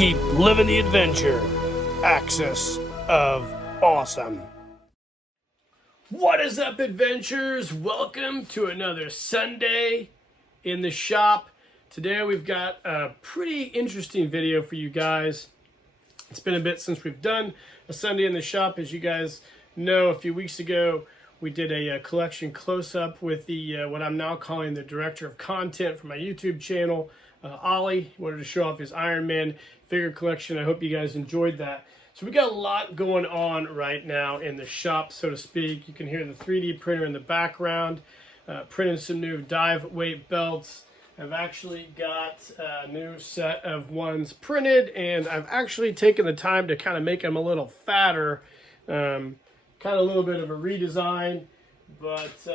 Keep living the adventure. Axis of Awesome. What is up, adventurers? Welcome to another Sunday in the shop. Today we've got a pretty interesting video for you guys. It's been a bit since we've done a Sunday in the shop. As you guys know, a few weeks ago we did a collection close-up with the what I'm now calling the director of content for my YouTube channel, Ollie. He wanted to show off his Iron Man figure collection. I hope you guys enjoyed that. So we got a lot going on right now in the shop, so to speak. You can hear the 3D printer in the background, printing some new dive weight belts. I've actually got a new set of ones printed, and I've actually taken the time to kind of make them a little fatter. Kind of a little bit of a redesign, but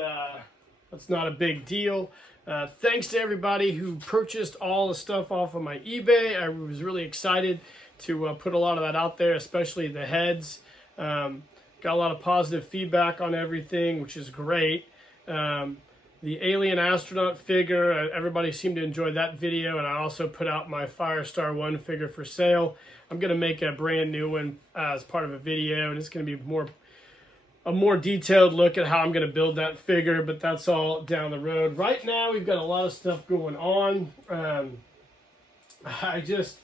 that's not a big deal. Thanks to everybody who purchased all the stuff off of my eBay. I was really excited to put a lot of that out there, especially the heads. Got a lot of positive feedback on everything, which is great. The alien astronaut figure, everybody seemed to enjoy that video, and I also put out my Firestar 1 figure for sale. I'm going to make a brand new one as part of a video, and it's going to be a more detailed look at how I'm going to build that figure, but that's all down the road. Right now, we've got a lot of stuff going on. I just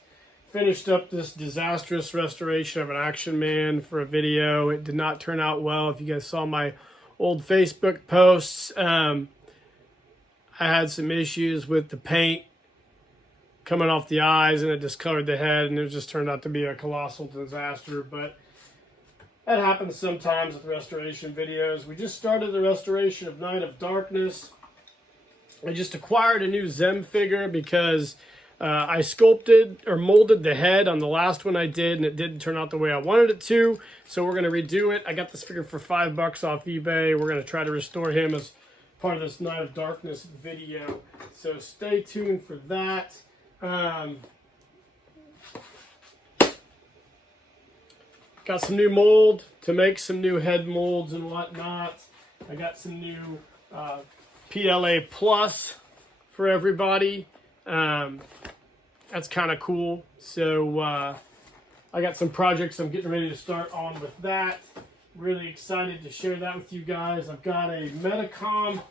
finished up this disastrous restoration of an Action Man for a video. It did not turn out well. If you guys saw my old Facebook posts, I had some issues with the paint coming off the eyes, and it discolored the head, and it just turned out to be a colossal disaster. But that happens sometimes with restoration videos. We just started the restoration of Night of Darkness. I just acquired a new Zem figure because I sculpted or molded the head on the last one I did, and it didn't turn out the way I wanted it to. So we're going to redo it. I got this figure for $5 off eBay. We're going to try to restore him as part of this Night of Darkness video. So stay tuned for that. Got some new mold to make some new head molds and whatnot. I got some new PLA Plus for everybody. That's kind of cool. So I got some projects I'm getting ready to start on with that. Really excited to share that with you guys. I've got a Metacom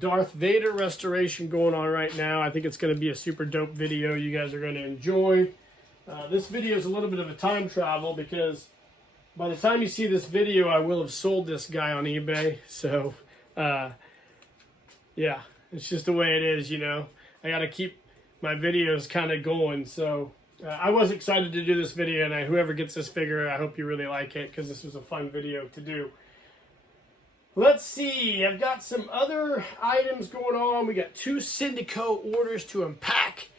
Darth Vader restoration going on right now. I think it's going to be a super dope video you guys are going to enjoy. This video is a little bit of a time travel because by the time you see this video, I will have sold this guy on eBay. So, yeah, it's just the way it is, you know. I got to keep my videos kind of going. So, I was excited to do this video, and whoever gets this figure, I hope you really like it because this was a fun video to do. Let's see. I've got some other items going on. We got 2 Syndicico orders to unpack.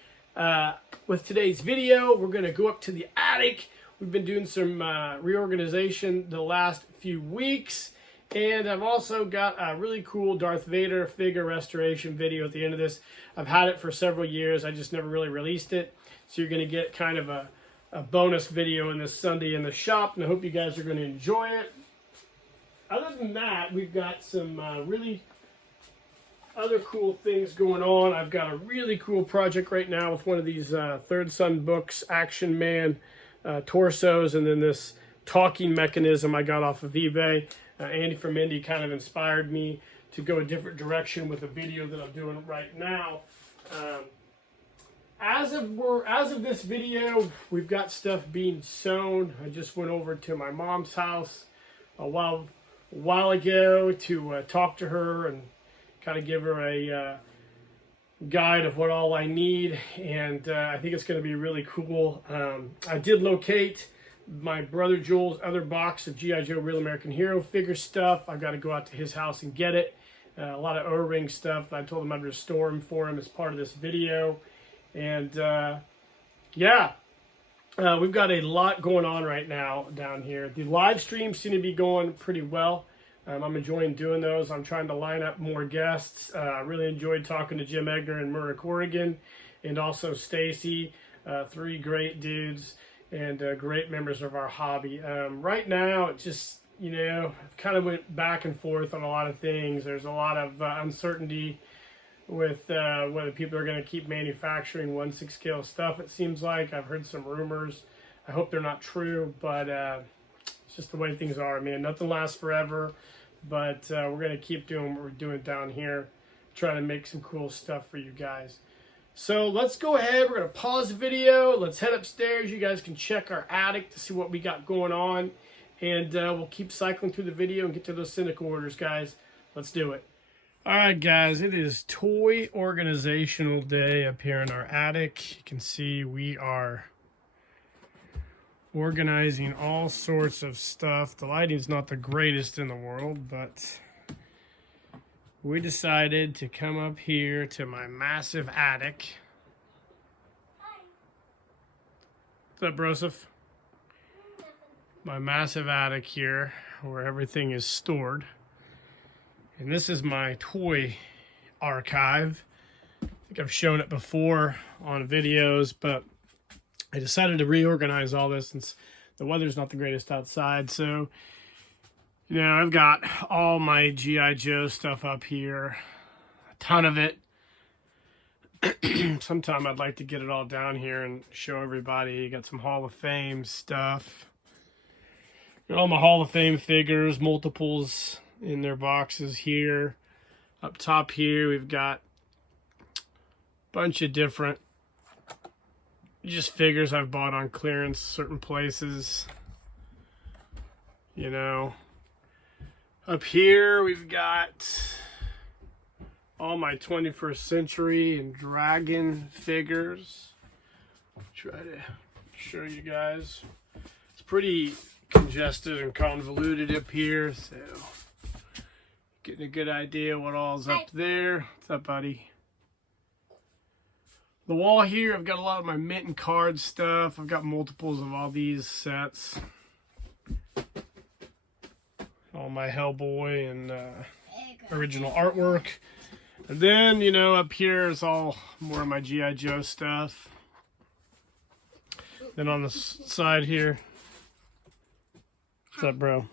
With today's video, we're going to go up to the attic. We've been doing some reorganization the last few weeks, and I've also got a really cool Darth Vader figure restoration video at the end of this. I've had it for several years. I just never really released it, so you're going to get kind of a bonus video in this Sunday in the shop, and I hope you guys are going to enjoy it. Other than that, we've got some really other cool things going on. I've got a really cool project right now with one of these Third Son Books Action Man torsos, and then this talking mechanism I got off of eBay. Andy from Indy kind of inspired me to go a different direction with a video that I'm doing right now. As of this video, we've got stuff being sewn. I just went over to my mom's house a while ago to talk to her and kind of give her a guide of what all I need, and I think it's going to be really cool. I did locate my brother Joel's other box of G.I. Joe Real American Hero figure stuff. I've got to go out to his house and get it. A lot of O-ring stuff. I told him I'd restore them for him as part of this video. And yeah, we've got a lot going on right now down here. The live streams seem to be going pretty well. I'm enjoying doing those. I'm trying to line up more guests. I really enjoyed talking to Jim Egner in Murray, Oregon, and also Stacy. 3 great dudes and great members of our hobby. Right now, it just, you know, kind of went back and forth on a lot of things. There's a lot of uncertainty with whether people are going to keep manufacturing 1/6 scale stuff. It seems like I've heard some rumors. I hope they're not true, but it's just the way things are, man. Nothing lasts forever, but we're going to keep doing what we're doing down here, trying to make some cool stuff for you guys. So let's go ahead. We're going to pause the video. Let's head upstairs. You guys can check our attic to see what we got going on, and we'll keep cycling through the video and get to those Syndicico orders, guys. Let's do it. All right, guys, it is toy organizational day up here in our attic. You can see we are organizing all sorts of stuff. The lighting's not the greatest in the world, but we decided to come up here to my massive attic. Hi. What's up, Broseph? My massive attic here where everything is stored. And this is my toy archive. I think I've shown it before on videos, but I decided to reorganize all this since the weather's not the greatest outside. So, you know, I've got all my G.I. Joe stuff up here, a ton of it. Sometime I'd like to get it all down here and show everybody. Got some Hall of Fame stuff. Got all my Hall of Fame figures, multiples in their boxes here. Up top here, we've got a bunch of different just figures I've bought on clearance certain places. You know, up here we've got all my 21st century and dragon figures. Try to show you guys. It's pretty congested and convoluted up here, so getting a good idea what all's up there. What's up, buddy? The wall here, I've got a lot of my mint and card stuff. I've got multiples of all these sets. All my Hellboy and original artwork. And then, you know, up here is all more of my G.I. Joe stuff. Then on the side here, what's up, bro?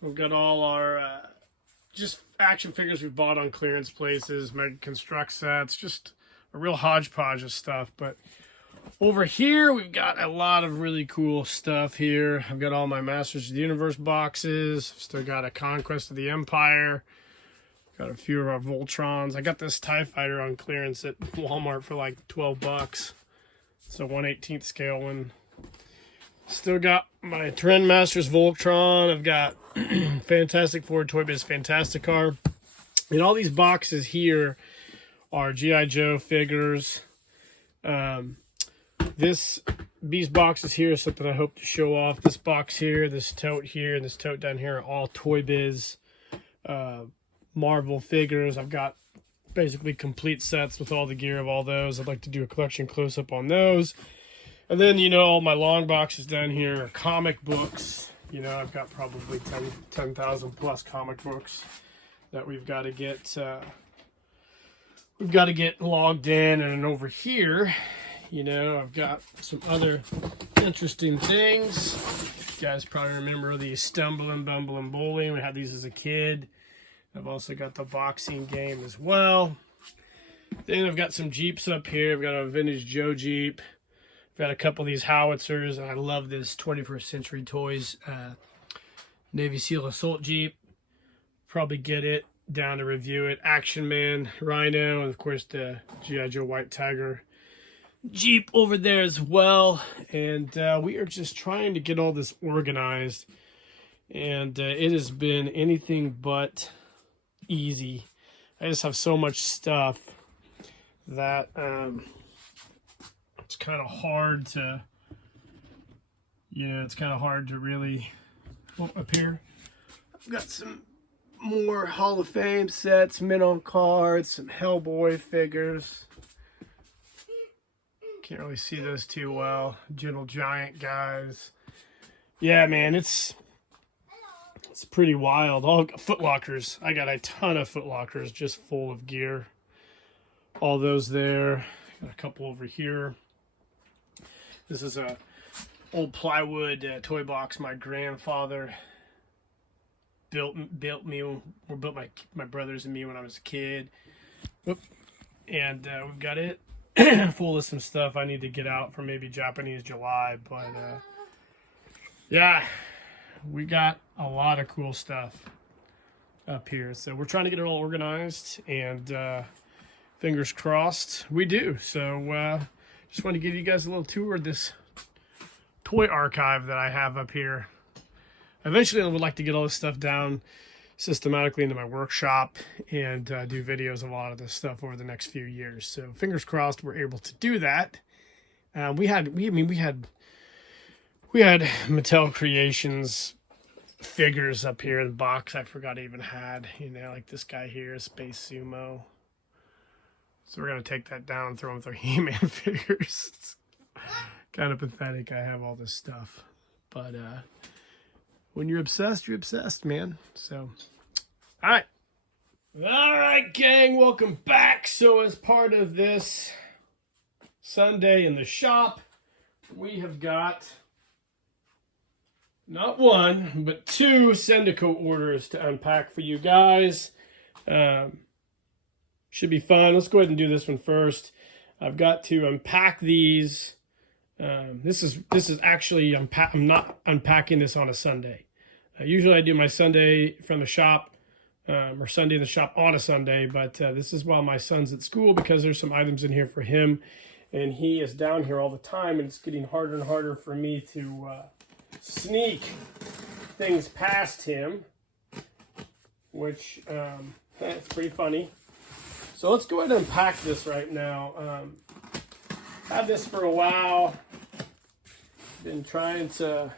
We've got all our just action figures we've bought on clearance places, Mega Construct sets, just a real hodgepodge of stuff. But over here, we've got a lot of really cool stuff here. I've got all my Masters of the Universe boxes. Still got a Conquest of the Empire. Got a few of our Voltrons. I got this TIE Fighter on clearance at Walmart for like 12 bucks. It's a 1/18 scale one. Still got my Trendmasters Voltron. I've got Fantastic Four Toy Biz Fantasticar. And all these boxes here are G.I. Joe figures. These boxes here is something I hope to show off. This box here, this tote here, and this tote down here are all Toy Biz Marvel figures. I've got basically complete sets with all the gear of all those. I'd like to do a collection close-up on those. And then, you know, all my long boxes down here are comic books. You know, I've got probably 10,000 plus comic books that we've got to get logged in. And over here, you know, I've got some other interesting things. You guys probably remember the Stumbling, Bumbling, Bowling. We had these as a kid. I've also got the boxing game as well. Then I've got some Jeeps up here. I've got a vintage Joe Jeep. I've got a couple of these howitzers. And I love this 21st Century Toys Navy SEAL Assault Jeep. Probably get it down to review it. Action Man, Rhino, and of course the G.I. Joe White Tiger Jeep over there as well. And we are just trying to get all this organized. And it has been anything but easy. I just have so much stuff that it's kind of hard to, it's kind of hard to really, up here, I've got some more Hall of Fame sets, mint on cards, some Hellboy figures. Can't really see those too well. Gentle Giant guys. Yeah, man, it's pretty wild. All Foot Lockers. I got a ton of Foot Lockers just full of gear. All those there. Got a couple over here. This is a old plywood toy box my grandfather built my brothers and me when I was a kid. And we've got it full of some stuff I need to get out for maybe Japanese July. But yeah, we got a lot of cool stuff up here. So we're trying to get it all organized, and fingers crossed we do. So just want to give you guys a little tour of this toy archive that I have up here. Eventually I would like to get all this stuff down systematically into my workshop and do videos of a lot of this stuff over the next few years. So fingers crossed we're able to do that. We had Mattel Creations figures up here in the box I forgot I even had, like this guy here, Space Sumo. So we're gonna take that down and throw them with our He-Man figures. It's kind of pathetic. I have all this stuff, but when you're obsessed, man. So, all right, gang, welcome back. So as part of this Sunday in the shop, we have got not one, but two Syndicico orders to unpack for you guys. Should be fun. Let's go ahead and do this one first. I've got to unpack these. This is actually, I'm not unpacking this on a Sunday. Usually I do my Sunday from the shop, or Sunday in the shop on a Sunday, but this is while my son's at school because there's some items in here for him, and he is down here all the time, and it's getting harder and harder for me to sneak things past him, which it's pretty funny. So let's go ahead and unpack this right now. Had this for a while. Been trying to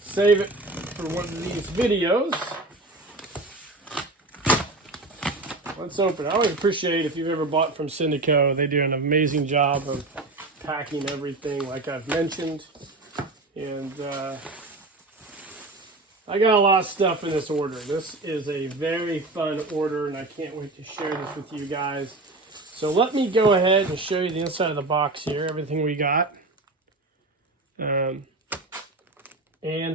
save it for one of these videos. Let's open it. I always appreciate if you've ever bought from Syndicico. They do an amazing job of packing everything like I've mentioned. And I got a lot of stuff in this order. This is a very fun order, and I can't wait to share this with you guys. So let me go ahead and show you the inside of the box here, everything we got. And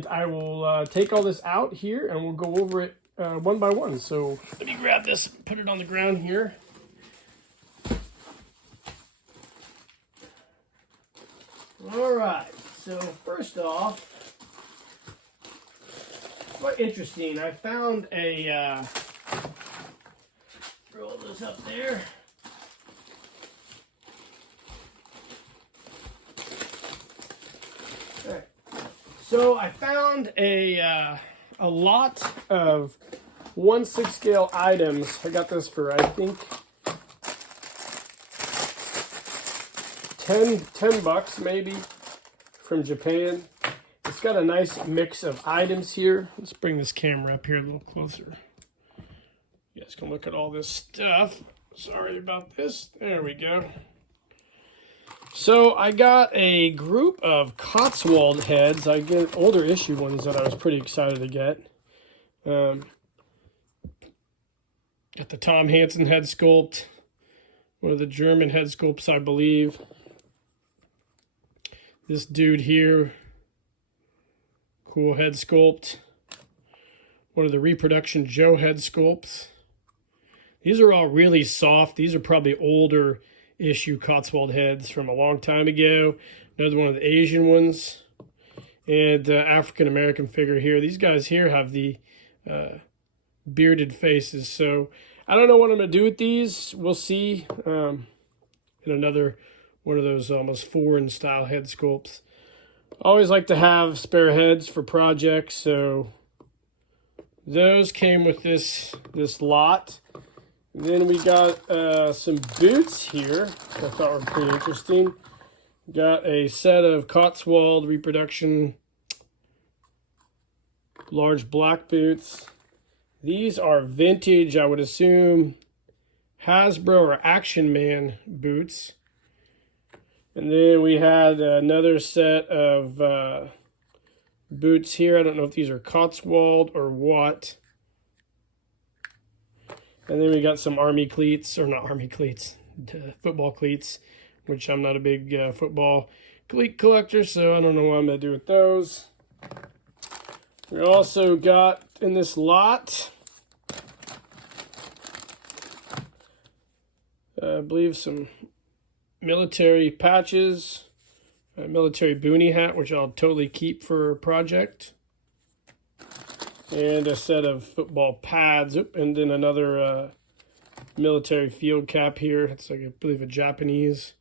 I will take all this out here, and we'll go over it one by one. So let me grab this, put it on the ground here. All right, so first off, quite interesting. I found a, throw those up there. All right. So I found a lot of 1/6 scale items. I got this for, I think, $10 maybe from Japan. It's got a nice mix of items here. Let's bring this camera up here a little closer. You guys can look at all this stuff. Sorry about this. There we go. So I got a group of Cotswold heads. I get older issue ones that I was pretty excited to get. Got the Tom Hansen head sculpt. One of the German head sculpts, I believe. This dude here. Cool head sculpt. One of the Reproduction Joe head sculpts. These are all really soft. These are probably older issue Cotswold heads from a long time ago. Another one of the Asian ones. And African American figure here. These guys here have the bearded faces. So I don't know what I'm going to do with these. We'll see. In another one of those almost foreign style head sculpts. Always like to have spare heads for projects, so those came with this lot. And then we got some boots here, which I thought were pretty interesting. Got a set of Cotswold Reproduction large black boots. These are vintage, I would assume, Hasbro or Action Man boots. And then we had another set of boots here. I don't know if these are Cotswold or what. And then we got some army cleats, or not army cleats, football cleats, which I'm not a big football cleat collector, so I don't know what I'm going to do with those. We also got in this lot I believe some military patches, a military boonie hat, which I'll totally keep for a project, and a set of football pads, and then another military field cap here. It's like, I believe, a Japanese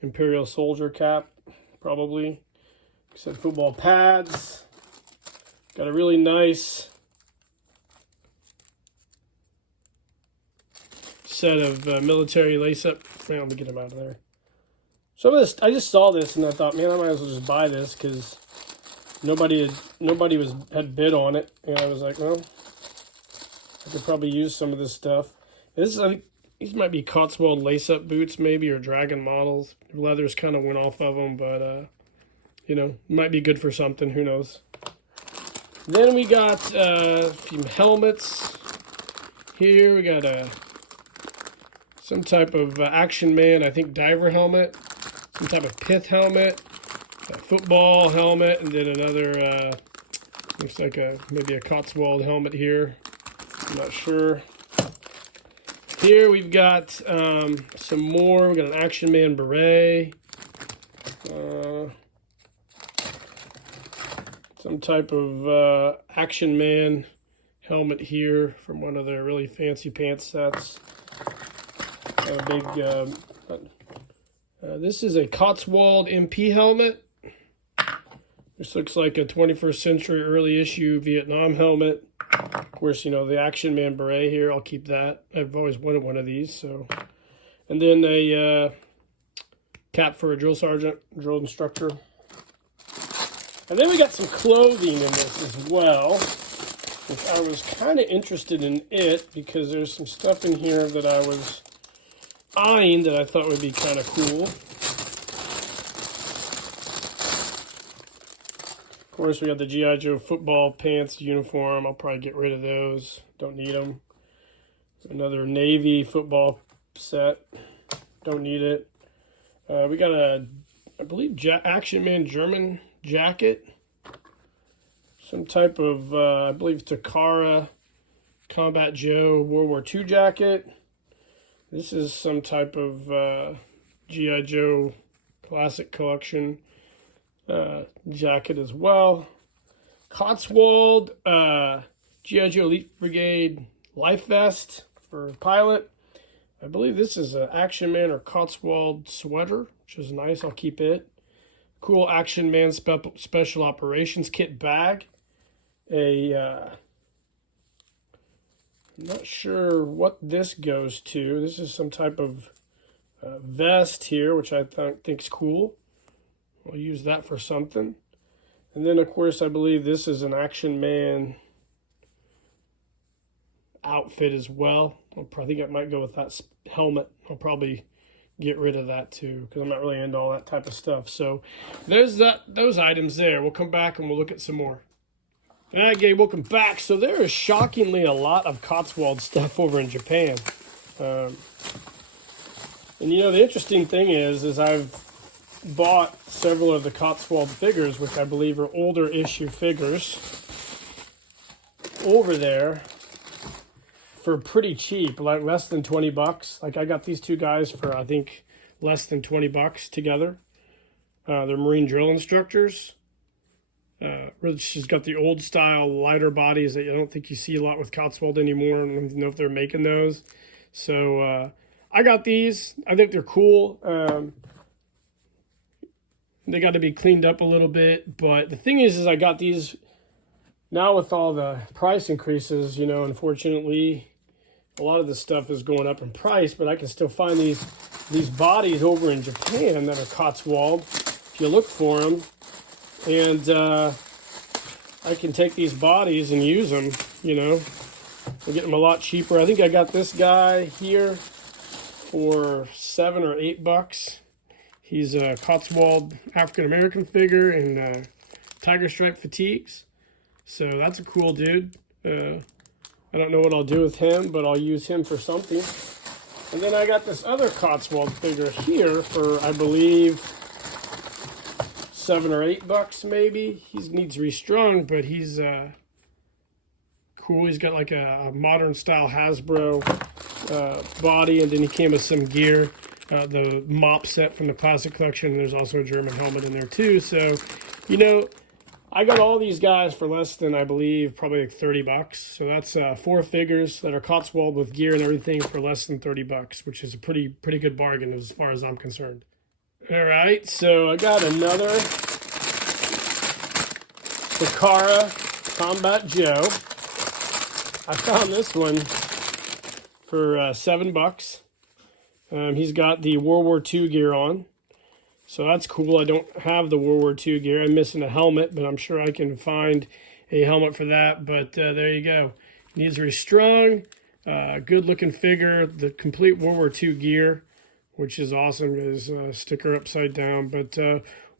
Imperial soldier cap, probably. Some football pads. Got a really nice set of military lace-up. Man, let me get them out of there. Some of this, I just saw this and I thought, man, I might as well just buy this because nobody had bid on it, and I was like, well, I could probably use some of this stuff. And this is, I think, these might be Cotswold lace-up boots, maybe, or Dragon models. Leathers kind of went off of them, but you know, might be good for something. Who knows? Then we got a few helmets here. We got some type of Action Man, I think, diver helmet. Some type of pith helmet. A football helmet, and then another, looks like maybe a Cotswold helmet here. I'm not sure. Here we've got some more. We've got an Action Man beret. Some type of Action Man helmet here from one of their really fancy pants sets. A big, this is a Cotswold MP helmet. This looks like a 21st century early issue Vietnam helmet. Of course, you know, the Action Man beret here, I'll keep that. I've always wanted one of these, so. And then a cap for a drill sergeant, drill instructor. And then we got some clothing in this as well, which I was kind of interested in it because there's some stuff in here that I was eyeing that I thought would be kind of cool. Of course, we got the G.I. Joe football pants uniform. I'll probably get rid of those. Don't need them. Another Navy football set. Don't need it. We got a, I believe, Action Man German jacket. Some type of, I believe, Takara Combat Joe World War II jacket. This is some type of G.I. Joe Classic Collection jacket as well. Cotswold G.I. Joe Elite Brigade life vest for pilot. I believe this is an Action Man or Cotswold sweater, which is nice. I'll keep it. Cool Action Man Special Operations kit bag. I'm not sure what this goes to. This is some type of vest here, which I think is cool. I'll use that for something. And then, of course, I believe this is an Action Man outfit as well. I think I might go with that helmet. I'll probably get rid of that too because I'm not really into all that type of stuff. So there's those items there. We'll come back and we'll look at some more. All right, Gabe, welcome back. So there is shockingly a lot of Cotswold stuff over in Japan. And you know, the interesting thing is I've bought several of the Cotswold figures, which I believe are older issue figures, over there for pretty cheap, like less than 20 bucks. Like I got these two guys for, I think, less than 20 bucks together. They're Marine drill instructors. She's got the old style lighter bodies that I don't think you see a lot with Cotswold anymore. I don't know if they're making those. So I got these. I think they're cool. They got to be cleaned up a little bit. But the thing is I got these now with all the price increases, you know, unfortunately, a lot of the stuff is going up in price, but I can still find these bodies over in Japan that are Cotswold if you look for them. And I can take these bodies and use them, you know. I get them a lot cheaper. I think I got this guy here for $7 or $8. He's a Cotswold African-American figure in tiger stripe fatigues. So that's a cool dude. I don't know what I'll do with him, but I'll use him for something. And then I got this other Cotswold figure here for, I believe, $7 or $8 maybe. He needs restrung, but he's cool. He's got like a modern style Hasbro body, and then he came with some gear, the mop set from the Classic Collection, and there's also a German helmet in there too. So, you know, I got all these guys for less than, I believe, probably like $30. So that's 4 figures that are Cotswold with gear and everything for less than $30, which is a pretty good bargain as far as I'm concerned. All right, so I got another Takara Combat Joe. I found this one for $7. He's got the World War II gear on. So that's cool. I don't have the World War II gear. I'm missing a helmet, but I'm sure I can find a helmet for that. But there you go. He's very strong, good looking figure. The complete World War II gear, which is awesome. His sticker upside down. But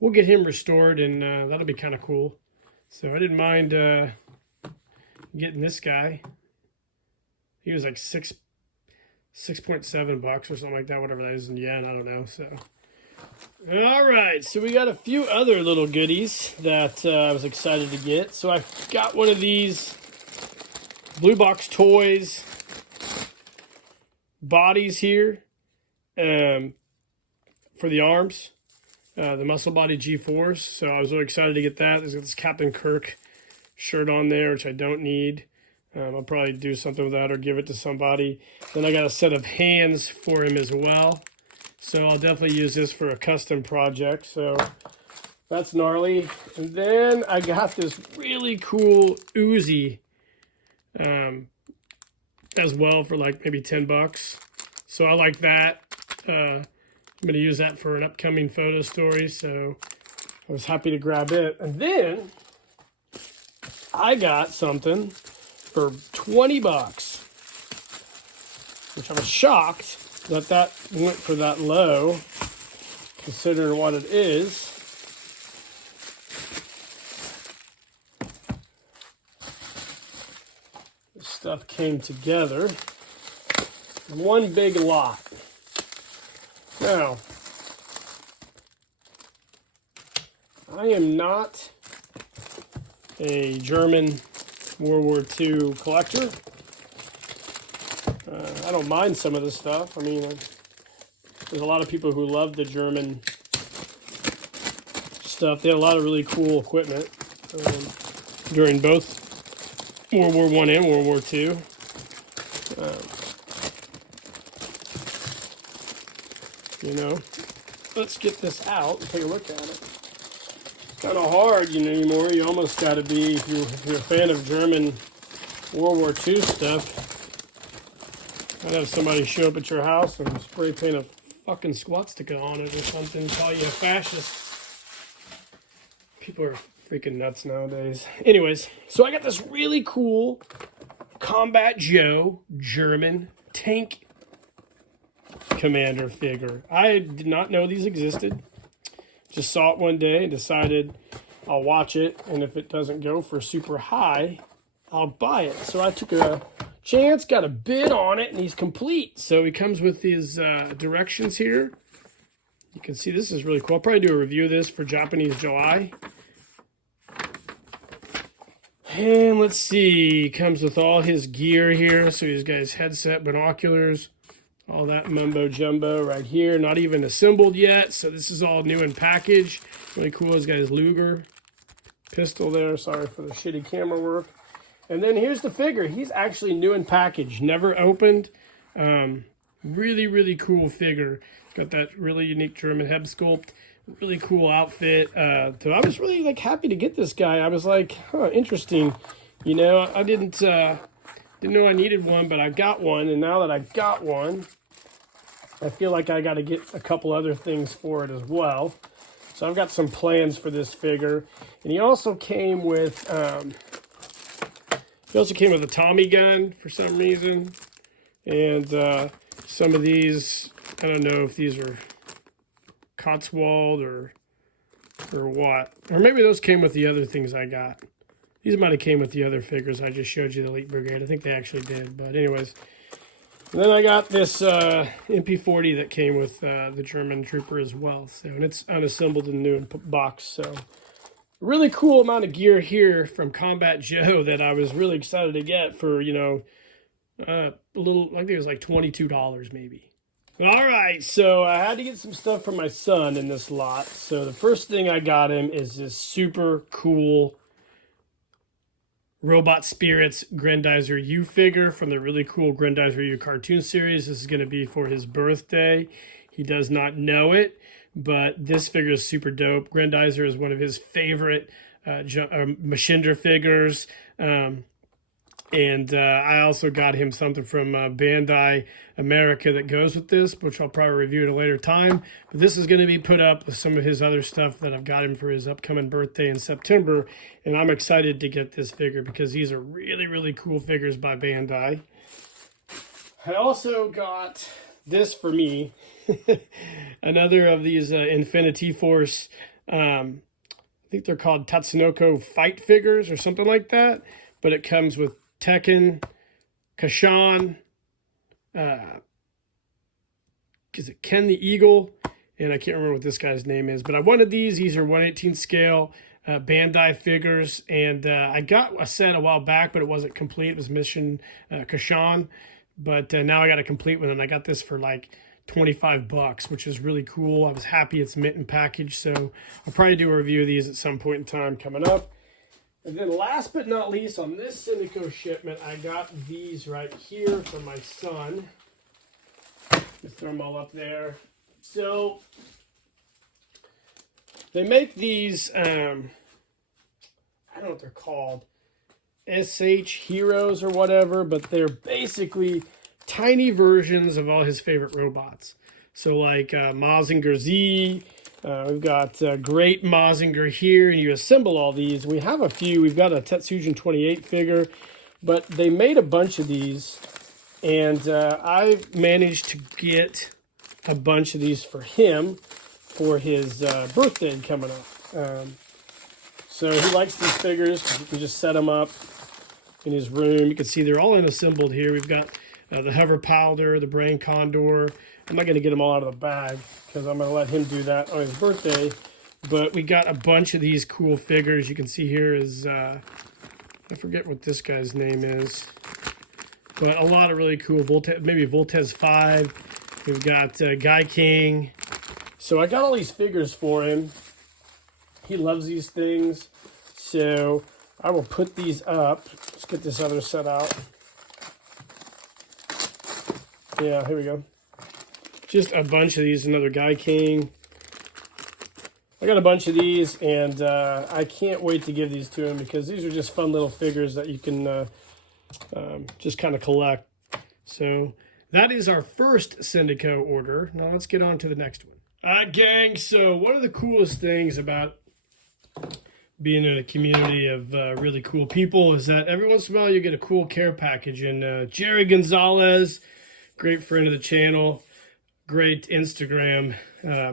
we'll get him restored, and that'll be kind of cool. So I didn't mind getting this guy. He was like $6.7 or something like that, whatever that is in yen. I don't know. So. All right, so we got a few other little goodies that I was excited to get. So I got one of these Blue Box Toys bodies here for the arms, the Muscle Body G-Force. So I was really excited to get that. There's this Captain Kirk shirt on there, which I don't need. I'll probably do something with that or give it to somebody. Then I got a set of hands for him as well. So I'll definitely use this for a custom project. So that's gnarly. And then I got this really cool Uzi as well for like maybe $10. So I like that. I'm going to use that for an upcoming photo story. So I was happy to grab it. And then I got something for $20, which I was shocked that went for that low, considering what it is. This stuff came together in one big lot. Now, I am not a German World War II collector. I don't mind some of this stuff. I mean, there's a lot of people who love the German stuff. They had a lot of really cool equipment during both World War I and World War II. You know, let's get this out and take a look at it. It's kind of hard, you know, anymore. You almost got to be, if you're a fan of German World War II stuff, I'd have somebody show up at your house and spray paint a fucking swastika on it or something, call you a fascist. People are freaking nuts nowadays. Anyways, so I got this really cool Combat Joe German tank commander figure. I did not know these existed. Just saw it one day and decided I'll watch it, and if it doesn't go for super high, I'll buy it. So I took a chance, got a bid on it, and he's complete. So he comes with his directions here. You can see this is really cool. I'll probably do a review of this for Japanese July. And let's see, he comes with all his gear here. So he's got his headset, binoculars, all that mumbo jumbo right here. Not even assembled yet, so this is all new in package. Really cool. He's got his Luger pistol there. Sorry for the shitty camera work. And then here's the figure. He's actually new in package, never opened. Really, really cool figure. Got that really unique German head sculpt. Really cool outfit. So I was really happy to get this guy. I was like, huh, interesting. You know, I didn't know I needed one, but I got one. And now that I got one, I feel like I got to get a couple other things for it as well. So I've got some plans for this figure. And he also came with a Tommy gun for some reason. And some of these, I don't know if these are Cotswold or what. Or maybe those came with the other things I got. These might have came with the other figures I just showed you, the Elite Brigade. I think they actually did. But anyways. And then I got this MP40 that came with the German Trooper as well. So, and it's unassembled in the new box. So really cool amount of gear here from Combat Joe that I was really excited to get for, you know, A little, I think it was like $22 maybe. All right, so I had to get some stuff for my son in this lot. So the first thing I got him is this super cool Robot Spirits Grendizer U figure from the really cool Grendizer U cartoon series. This is going to be for his birthday. He does not know it, but this figure is super dope. Grendizer is one of his favorite Mashinder figures. And I also got him something from Bandai America that goes with this, which I'll probably review at a later time. But this is going to be put up with some of his other stuff that I've got him for his upcoming birthday in September. And I'm excited to get this figure because these are really, really cool figures by Bandai. I also got this for me. Another of these Infinity Force, I think they're called Tatsunoko Fight figures or something like that. But it comes with Tekken, Kashan, is it Ken the Eagle? And I can't remember what this guy's name is. But I wanted these. These are 1/18 scale Bandai figures. And I got a set a while back, but it wasn't complete. It was Mission Kashan. But now I got a complete one. And I got this for like $25, which is really cool. I was happy it's mint and packaged. So I'll probably do a review of these at some point in time coming up. And then last but not least, on this Syndicico shipment, I got these right here for my son. Just throw them all up there. So, they make these, I don't know what they're called, SH Heroes or whatever, but they're basically tiny versions of all his favorite robots. So like Mazinger Z, we've got Great Mazinger here, and you assemble all these. We have a few. We've got a Tetsujin 28 figure, but they made a bunch of these, and I managed to get a bunch of these for him for his birthday coming up. So he likes these figures because you can just set them up in his room. You can see they're all assembled here. We've got the Hover Powder, the Brain Condor. I'm not going to get them all out of the bag because I'm going to let him do that on his birthday. But we got a bunch of these cool figures. You can see here is, I forget what this guy's name is. But a lot of really cool, maybe Voltez 5. We've got Guy King. So I got all these figures for him. He loves these things. So I will put these up. Let's get this other set out. Yeah, here we go. Just a bunch of these, another Guy King. I got a bunch of these, and I can't wait to give these to him because these are just fun little figures that you can just kind of collect. So that is our first Syndicico order. Now let's get on to the next one. All right, gang, so one of the coolest things about being in a community of really cool people is that every once in a while you get a cool care package. And Jerry Gonzalez, great friend of the channel, great Instagram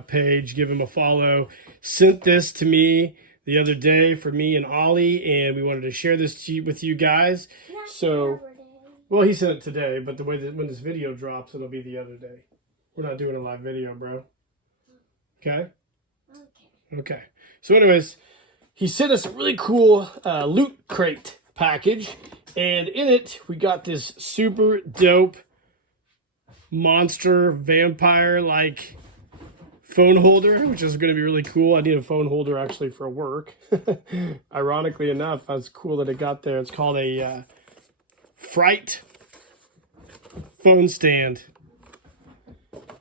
page, give him a follow, sent this to me the other day for me and Ollie, and we wanted to share this with you guys. So, well, he sent it today, but the way that when this video drops, it'll be the other day. We're not doing a live video, bro. Okay? Okay. So anyways, he sent us a really cool loot crate package, and in it, we got this super dope monster vampire-like phone holder, which is going to be really cool. I need a phone holder actually for work. Ironically enough, that's cool that it got there. It's called a Fright phone stand.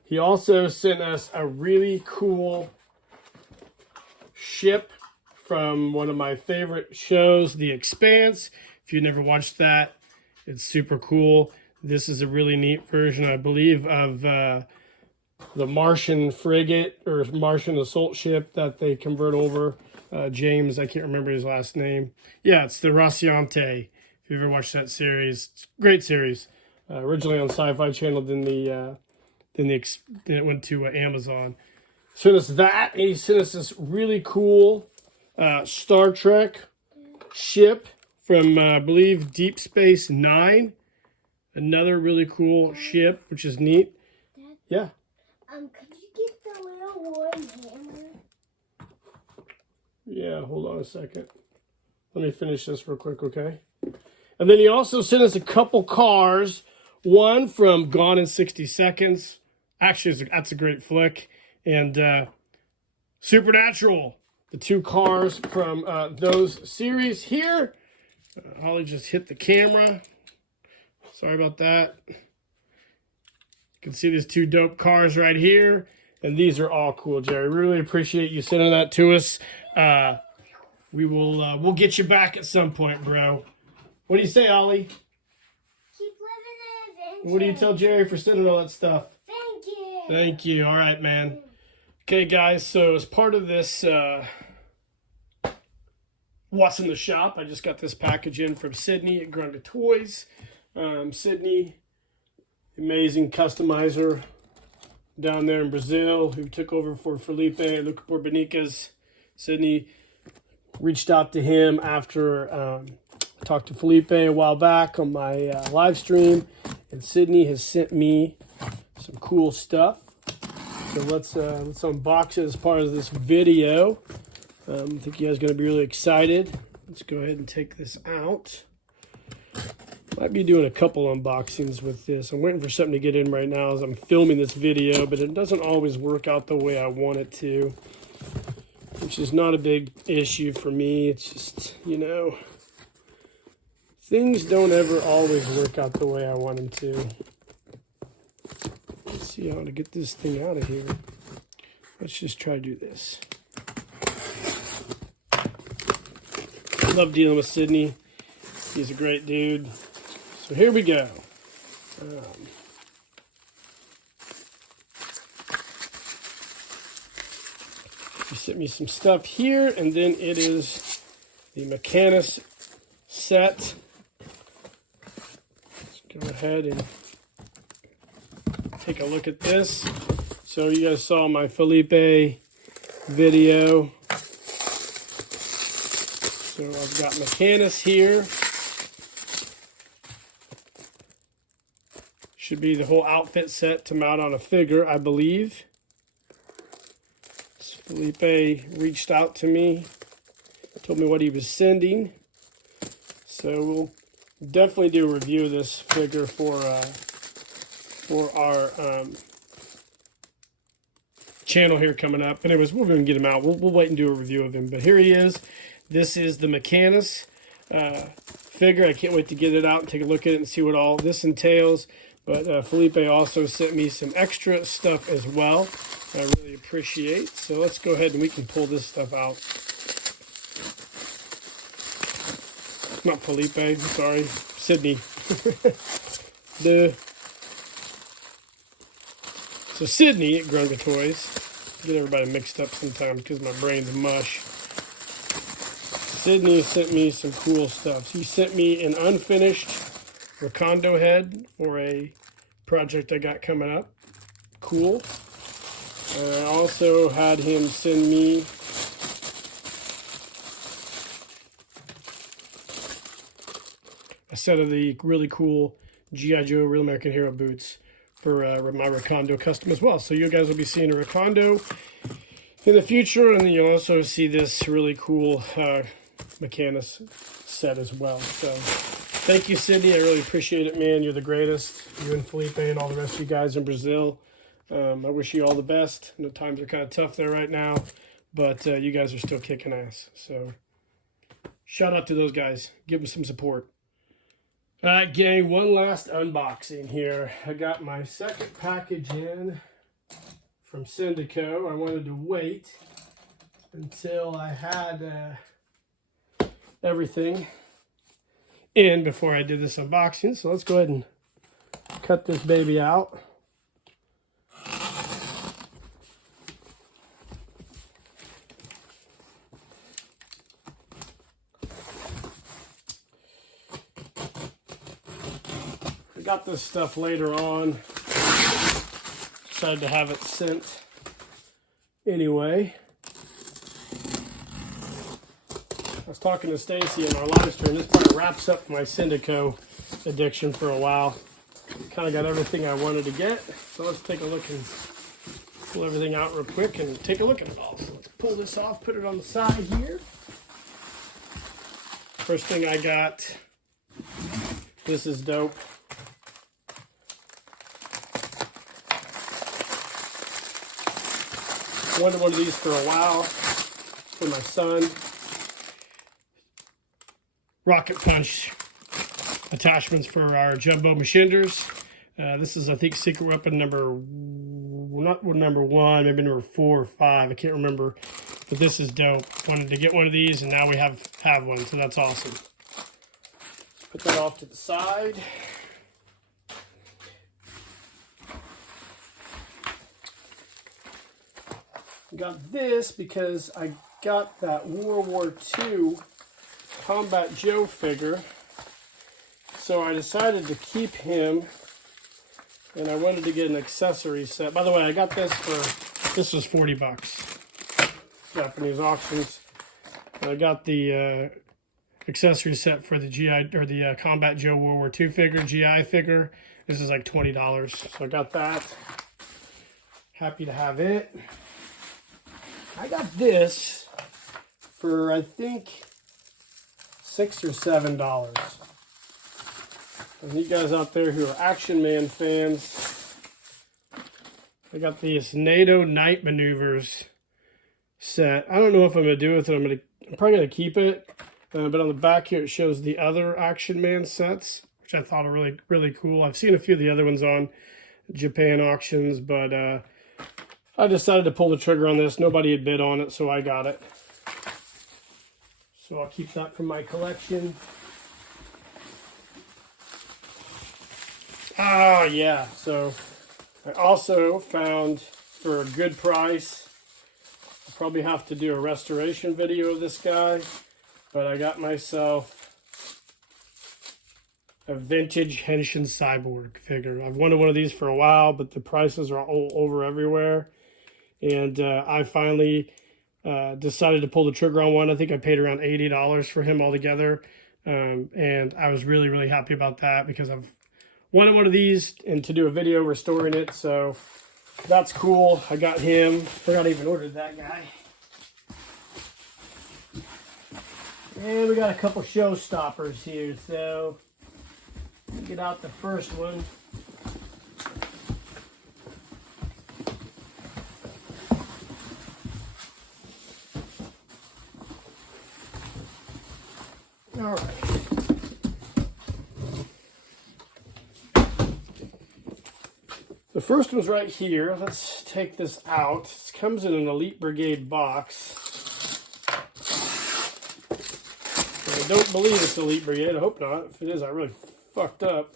He also sent us a really cool ship from one of my favorite shows, The Expanse. If you've never watched that, it's super cool. This is a really neat version, I believe, of the Martian frigate or Martian assault ship that they convert over. James, I can't remember his last name. Yeah, it's the Raciante. If you ever watched that series, it's a great series. Originally on Sci-Fi Channel, then it went to Amazon. Sent us that, and he sent us this really cool Star Trek ship from, I believe, Deep Space Nine. Another really cool ship, which is neat. Dad, yeah. Could you get the little one hammer? Yeah, hold on a second. Let me finish this real quick, okay? And then he also sent us a couple cars one from Gone in 60 Seconds. Actually, that's a great flick. And Supernatural, the 2 cars from those series here. Holly just hit the camera. Sorry about that. You can see these 2 dope cars right here. And these are all cool, Jerry. Really appreciate you sending that to us. We'll get you back at some point, bro. What do you say, Ollie? Keep living the adventure. What do you tell Jerry for sending all that stuff? Thank you. Thank you. All right, man. Okay, guys. So as part of this, what's in the shop? I just got this package in from Sydney at Grung Toys. Sydney, amazing customizer down there in Brazil, who took over for Felipe Luca Beniquez. Sydney reached out to him after I talked to Felipe a while back on my live stream, and Sydney has sent me some cool stuff. So let's unbox it as part of this video. I think you guys are going to be really excited. Let's go ahead and take this out. Might be doing a couple unboxings with this. I'm waiting for something to get in right now as I'm filming this video, but it doesn't always work out the way I want it to, which is not a big issue for me. It's just, you know, things don't ever always work out the way I want them to. Let's see how to get this thing out of here. Let's just try to do this. I love dealing with Sydney. He's a great dude. So here we go. He sent me some stuff here, and then it is the Mechanis set. Let's go ahead and take a look at this. So you guys saw my Felipe video. So I've got Mechanis here. Should be the whole outfit set to mount on a figure, I believe. So Felipe reached out to me, told me what he was sending. So we'll definitely do a review of this figure for our channel here coming up. Anyways, we're going to get him out. We'll wait and do a review of him. But here he is. This is the Mechanis figure. I can't wait to get it out and take a look at it and see what all this entails. But Felipe also sent me some extra stuff as well. I really appreciate. So let's go ahead and we can pull this stuff out. Not Felipe, I'm sorry. Sydney. So Sydney at Grung Toys. Get everybody mixed up sometimes because my brain's mush. Sydney sent me some cool stuff. He sent me an unfinished Recondo head for a project I got coming up. Cool. I also had him send me a set of the really cool G.I. Joe Real American Hero boots for my Recondo custom as well. So you guys will be seeing a Recondo in the future, and then you'll also see this really cool Mechanis set as well. So thank you, Sydney. I really appreciate it, man. You're the greatest. You and Felipe and all the rest of you guys in Brazil. I wish you all the best. I know times are kind of tough there right now, but you guys are still kicking ass. So shout out to those guys. Give them some support. All right, gang, one last unboxing here. I got my second package in from Syndicico. I wanted to wait until I had everything in before I did this unboxing. So let's go ahead and cut this baby out. I got this stuff later on. Decided to have it sent anyway. I was talking to Stacy in our live stream. This part wraps up my Syndicico addiction for a while. Kind of got everything I wanted to get. So let's take a look and pull everything out real quick and take a look at it all. So let's pull this off, put it on the side here. First thing I got, this is dope. wanted one of these for a while for my son. Rocket punch attachments for our jumbo machinders. This is, I think, secret weapon not number 1, maybe number 4 or 5. I can't remember, but this is dope. Wanted to get one of these, and now we have one, so that's awesome. Put that off to the side. Got this because I got that World War II Combat Joe figure, so I decided to keep him, and I wanted to get an accessory set. By the way, I got this was $40, Japanese auctions. I got the accessory set for the GI, or the Combat Joe World War II figure, GI figure. This is like $20, so I got that. Happy to have it. I got this for, I think, $6 or $7. And you guys out there who are Action Man fans, I got this NATO Night Maneuvers set. I don't know if I'm going to do with it. I'm probably going to keep it. But on the back here, it shows the other Action Man sets, which I thought are really, really cool. I've seen a few of the other ones on Japan auctions, but I decided to pull the trigger on this. Nobody had bid on it, so I got it. So I'll keep that from my collection. Ah, yeah. So I also found, for a good price, I'll probably have to do a restoration video of this guy, but I got myself a vintage Henshin Cyborg figure. I've wanted one of these for a while, but the prices are all over everywhere. And I finally decided to pull the trigger on one. I think I paid around $80 for him altogether. And I was really, really happy about that because I've wanted one of these and to do a video restoring it. So that's cool. I got him. Forgot I even ordered that guy. And we got a couple showstoppers here. So get out the first one. All right. The first one's right here. Let's take this out. This comes in an Elite Brigade box. I don't believe it's Elite Brigade. I hope not. If it is, I really fucked up.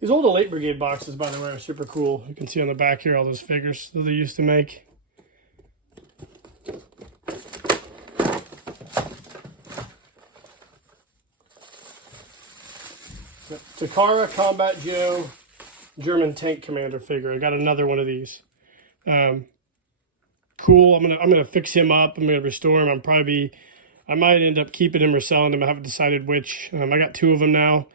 These old Elite Brigade boxes, by the way, are super cool. You can see on the back here all those figures that they used to make. Takara Combat Joe German Tank Commander figure. I got another one of these. Cool. I'm gonna fix him up. I'm gonna restore him. I might end up keeping him or selling him. I haven't decided which. I got 2 of them now,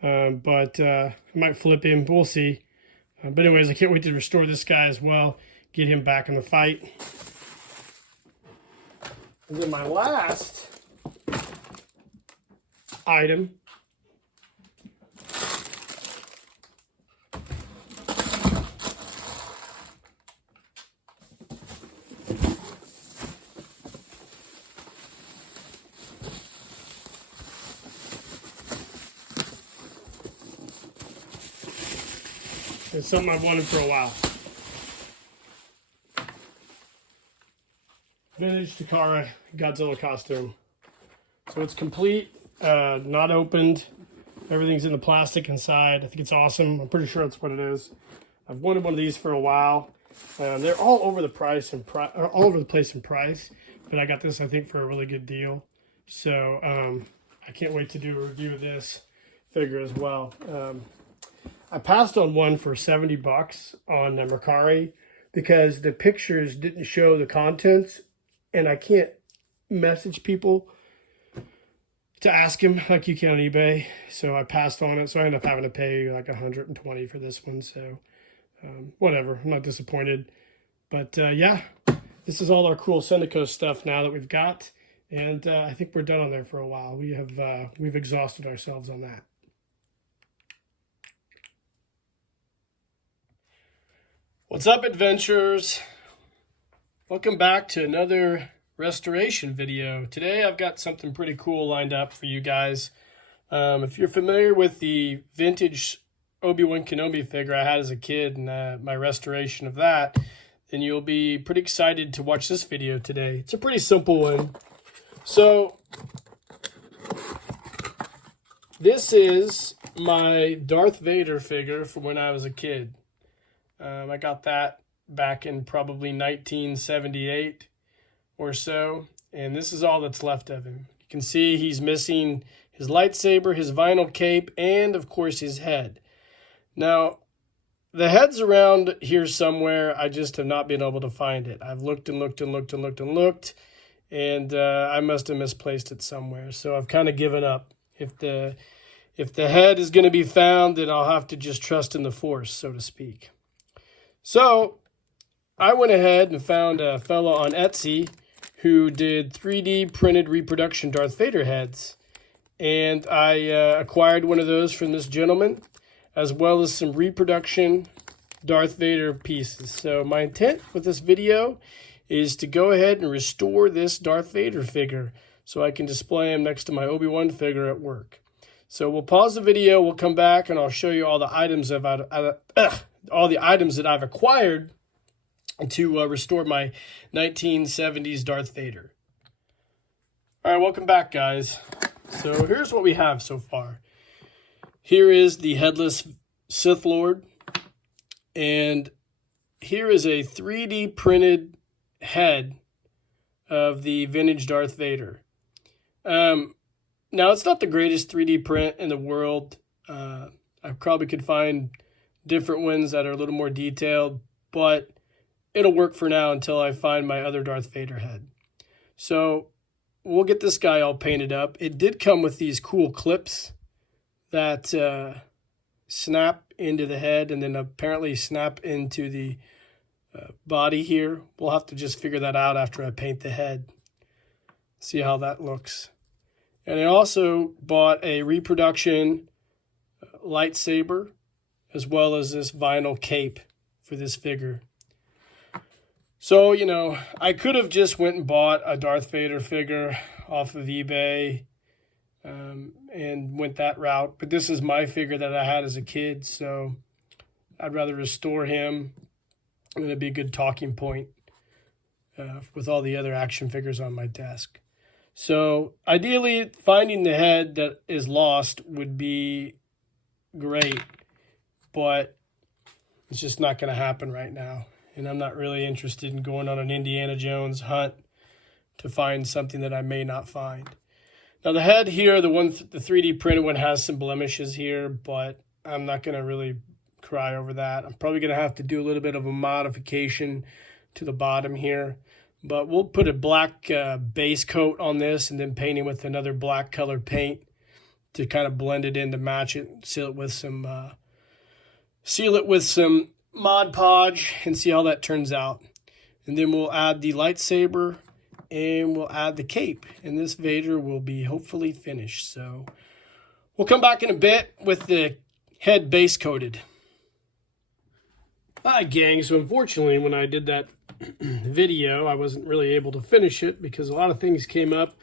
but I might flip him. We'll see. But anyways, I can't wait to restore this guy as well. Get him back in the fight. And then my last item is something I've wanted for a while. Vintage Takara Godzilla costume. So it's complete, not opened. Everything's in the plastic inside. I think it's awesome. I'm pretty sure that's what it is. I've wanted one of these for a while. They're all over the place in price, but I got this, I think, for a really good deal. So I can't wait to do a review of this figure as well. I passed on one for $70 on Mercari because the pictures didn't show the contents, and I can't message people to ask them like you can on eBay. So I passed on it. So I ended up having to pay like $120 for this one. So whatever, I'm not disappointed. But yeah, this is all our cool Syndicico stuff now that we've got. And I think we're done on there for a while. We've exhausted ourselves on that. What's up, adventurers? Welcome back to another restoration video. Today I've got something pretty cool lined up for you guys. If you're familiar with the vintage Obi-Wan Kenobi figure I had as a kid and my restoration of that, then you'll be pretty excited to watch this video today. It's a pretty simple one. So this is my Darth Vader figure from when I was a kid. I got that back in probably 1978 or so, and this is all that's left of him. You can see he's missing his lightsaber, his vinyl cape, and of course his head. Now, the head's around here somewhere. I just have not been able to find it. I've looked and looked and looked and looked and looked, and I must have misplaced it somewhere. So I've kind of given up. If the head is going to be found, then I'll have to just trust in the Force, so to speak. So I went ahead and found a fellow on Etsy who did 3D printed reproduction Darth Vader heads. And I acquired one of those from this gentleman, as well as some reproduction Darth Vader pieces. So my intent with this video is to go ahead and restore this Darth Vader figure so I can display him next to my Obi-Wan figure at work. So we'll pause the video, we'll come back, and I'll show you all the items that I've acquired to restore my 1970s Darth Vader. All right, welcome back, guys. So here's what we have so far. Here is the headless Sith Lord, and here is a 3D printed head of the vintage Darth Vader. Now, it's not the greatest 3D print in the world. I probably could find different ones that are a little more detailed, but it'll work for now until I find my other Darth Vader head. So we'll get this guy all painted up. It did come with these cool clips that snap into the head and then apparently snap into the body here. We'll have to just figure that out after I paint the head. See how that looks. And I also bought a reproduction lightsaber as well as this vinyl cape for this figure. So, you know, I could have just went and bought a Darth Vader figure off of eBay and went that route. But this is my figure that I had as a kid, so I'd rather restore him. And it'd be a good talking point with all the other action figures on my desk. So ideally, finding the head that is lost would be great, but it's just not going to happen right now. And I'm not really interested in going on an Indiana Jones hunt to find something that I may not find. Now the head here, the 3D printed one, has some blemishes here, but I'm not going to really cry over that. I'm probably going to have to do a little bit of a modification to the bottom here. But we'll put a black base coat on this and then paint it with another black colored paint to kind of blend it in to match it. Seal it with some Mod Podge and see how that turns out. And then we'll add the lightsaber and we'll add the cape. And this Vader will be hopefully finished. So we'll come back in a bit with the head base coated. Hi, gang. So unfortunately, when I did that video, I wasn't really able to finish it because a lot of things came up.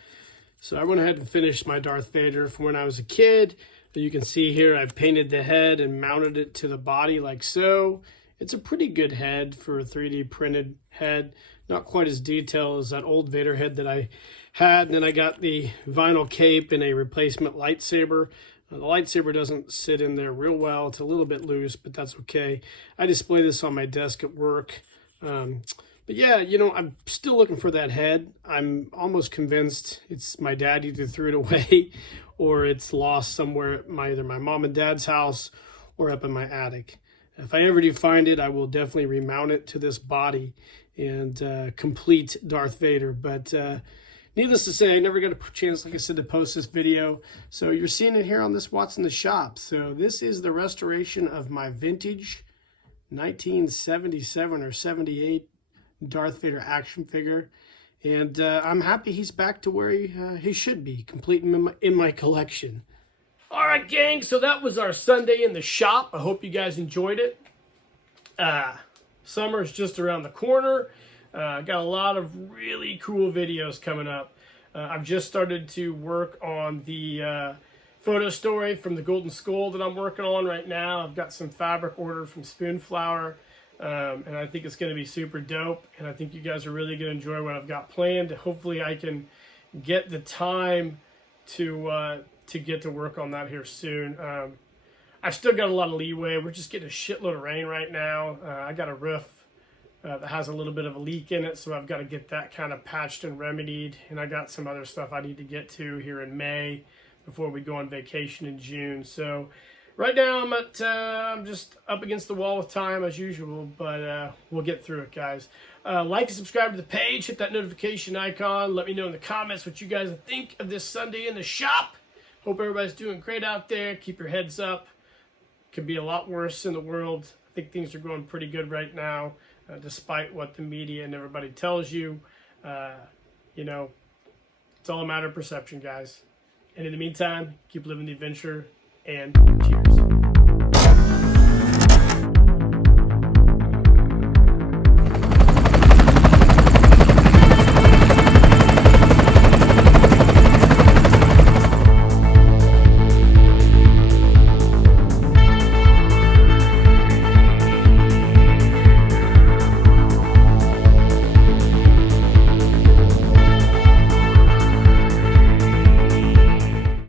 So I went ahead and finished my Darth Vader from when I was a kid. You can see here I painted the head and mounted it to the body like so. It's a pretty good head for a 3D printed head. Not quite as detailed as that old Vader head that I had. And then I got the vinyl cape and a replacement lightsaber. The lightsaber doesn't sit in there real well. It's a little bit loose, but that's okay. I display this on my desk at work. But yeah, you know, I'm still looking for that head. I'm almost convinced it's my dad either threw it away or it's lost somewhere at either my mom and dad's house or up in my attic. If I ever do find it, I will definitely remount it to this body and complete Darth Vader. But needless to say, I never got a chance, like I said, to post this video. So you're seeing it here on this What's in the Shop. So this is the restoration of my vintage 1977 or 78 Darth Vader action figure. And I'm happy he's back to where he should be, complete in my collection. All right, gang, so that was our Sunday in the shop. I hope you guys enjoyed it. Summer is just around the corner. Got a lot of really cool videos coming up. I've just started to work on the photo story from the Golden Skull that I'm working on right now. I've got some fabric ordered from Spoonflower, and I think it's going to be super dope. And I think you guys are really going to enjoy what I've got planned. Hopefully I can get the time to get to work on that here soon. I've still got a lot of leeway. We're just getting a shitload of rain right now. I got a roof that has a little bit of a leak in it, so I've got to get that kind of patched and remedied. And I got some other stuff I need to get to here in May before we go on vacation in June. So right now I'm just up against the wall with time as usual, but we'll get through it, guys. Like and subscribe to the page. Hit that notification icon. Let me know in the comments what you guys think of this Sunday in the shop. Hope everybody's doing great out there. Keep your heads up. Could be a lot worse in the world. I think things are going pretty good right now, despite what the media and everybody tells you. You know, it's all a matter of perception, guys. And in the meantime, keep living the adventure, and cheers.